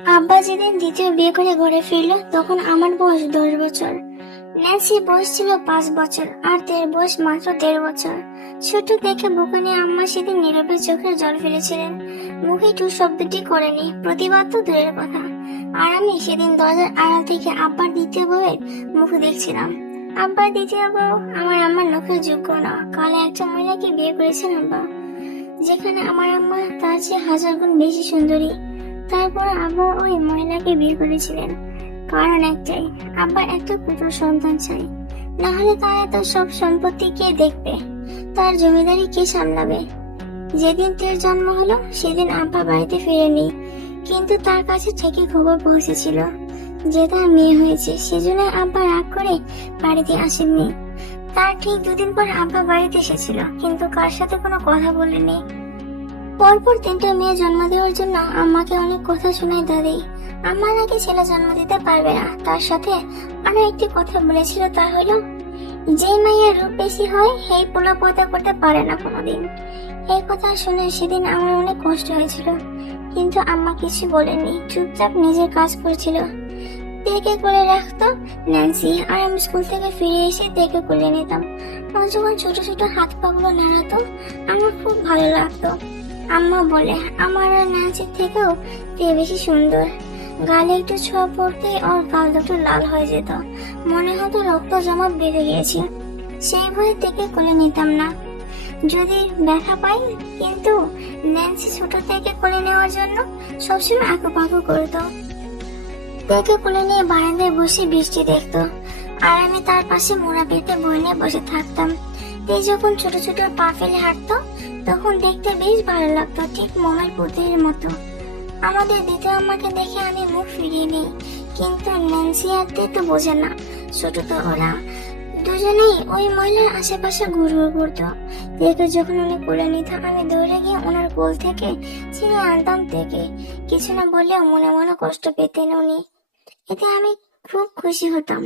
আব্বা যেদিন দ্বিতীয় বিয়ে করে ঘরে ফিরলো তখন আমার বয়স 10 বছর। ন্যান্সির বয়স ছিল 5 বছর আর তের বয়স মাত্র 1.5 বছর। ছোট দেখে বুকে নিয়ে আম্মা সেদিন নীরবে চোখের জল ফেলেছিলেন। মুখে টু শব্দটি করেনি, প্রতিবাদ তো দূরের কথা। আর আমি সেদিন দরজার আড়াল থেকে আব্বার দ্বিতীয় বউয়ের মুখ দেখছিলাম। আব্বার দ্বিতীয় বউ আমার আম্মার নখের যোগ্য না, কালে একটা মহিলাকে বিয়ে করেছেন আব্বা, যেখানে আমার আম্মা তার চেয়ে 1000 গুণ বেশি সুন্দরী। তারপর আব্বা ওই মহিলাকে বিয়ে করেছিলেন, কারণ একটাই, আব্বার একটা পুত্র সন্তান চাই। না হলে তার এত সব সম্পত্তি কে দেখবে, তার জমিদারি কে সামলাবে। যেদিন তের জন্ম হলো সেদিন আব্বা বাড়িতে ফিরেনি, কিন্তু তার কাছে ঠিকই খবর পৌঁছেছিল যে তার মেয়ে হয়েছে। সেজন্য আব্বা রাগ করে বাড়িতে আসেননি। তার ঠিক 2 দিন পর আব্বা বাড়িতে এসেছিল, কিন্তু কার সাথে কোনো কথা বলেনি। পরপর 3টা মেয়ে জন্ম দেওয়ার জন্য আম্মাকে অনেক কথা শোনায় দাদি। আম্মা নাকি ছেলে জন্ম দিতে পারবে না। তার সাথে আরো একটি কথা বলেছিল, তা হলো যে মাইয়ের রূপ বেশি হয় সেই পোলা পয়দা করতে পারে না কোনোদিন। এই কথা শুনে সেদিন আমার অনেক কষ্ট হয়েছিল, কিন্তু আম্মা কিছু বলেনি, চুপচাপ নিজের কাজ করছিল। দেখে করে রাখতো ন্যান্সি, আর আমি স্কুল থেকে ফিরে এসে দেখে করে নিতাম। ও যখন ছোট ছোট হাত পাগুলো নাড়াতো আমার খুব ভালো লাগতো। আম্মা বলে আমার আর ন্যান্সির থেকেও তে বেশি সুন্দর। গালে একটু ছোঁয়া পড়তে ওর গাল দুটো লাল হয়ে যেত, মনে হতো রক্ত জমা বেড়ে গিয়েছে। সেই ভয়ে থেকে কোলে নিতাম না, যদি ব্যথা পাই। কিন্তু ন্যান্সি ছোট থেকে কোলে নেওয়ার জন্য সবসময় আঁকুপাকু করতো। তেকে কোলে নিয়ে বারান্দায় বসে বৃষ্টি দেখতো, আর আমি তার পাশে মোড়া পেতে বই নিয়ে বসে থাকতাম। তে যখন ছোট ছোট পা ফেলে হাঁটতো তখন দেখতে বেশ ভালো লাগতো, ঠিক মমের পুতুলের মতো। আমাদের দ্বিতীয় আম্মাকে দেখে আমি মুখ ফিরিয়ে নিই, কিন্তু ন্যান্সি আর তে তো বোঝে না, ছোট তো ওরা। দুজনেই ওই মহিলার আশেপাশে ঘুরঘুর করতো। তেকে যখন উনি কোলে নিত আমি দৌড়ে গিয়ে ওনার কোল থেকে ছিঁড়ে আনতাম তেকে। কিছু না বললেও মনে মনে কষ্ট পেতেন উনি, এতে আমি খুব খুশি হতাম।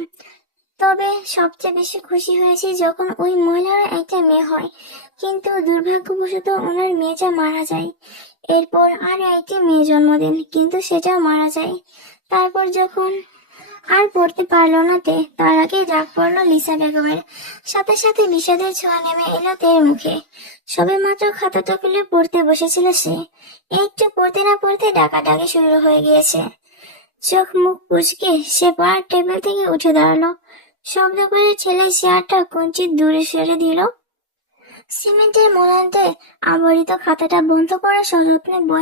তবে সবচেয়ে বেশি খুশি হয়েছি যখন ওই মহিলার একটা মেয়ে হয়, কিন্তু দুর্ভাগ্যবশত ওনার মেয়েটা মারা যায়। এরপর আর একটি মেয়ে জন্ম দেন, কিন্তু সেটাও মারা যায়। তারপর যখন আর পড়তে পারলো না তে, তার আগে ডাক পড়লো লিসা বেগমের। সাথে সাথে বিষাদের ছোঁয়া নেমে এলো তের মুখে। সবে মাত্র খাতাটা খুলে পড়তে বসেছিল সে, একটু পড়তে না পড়তে ডাকাডাকি শুরু হয়ে গিয়েছে। চোখ মুখ কুচকে সে পড়ার টেবিল থেকে উঠে দাঁড়ালো। শব্দ করে ছেলে চেয়ারটা কঞ্চিত দূরে সরে দিল। সিমেন্টের মোড়ান্তে আবরিত খাতাটা বন্ধ করে সযত্নে বই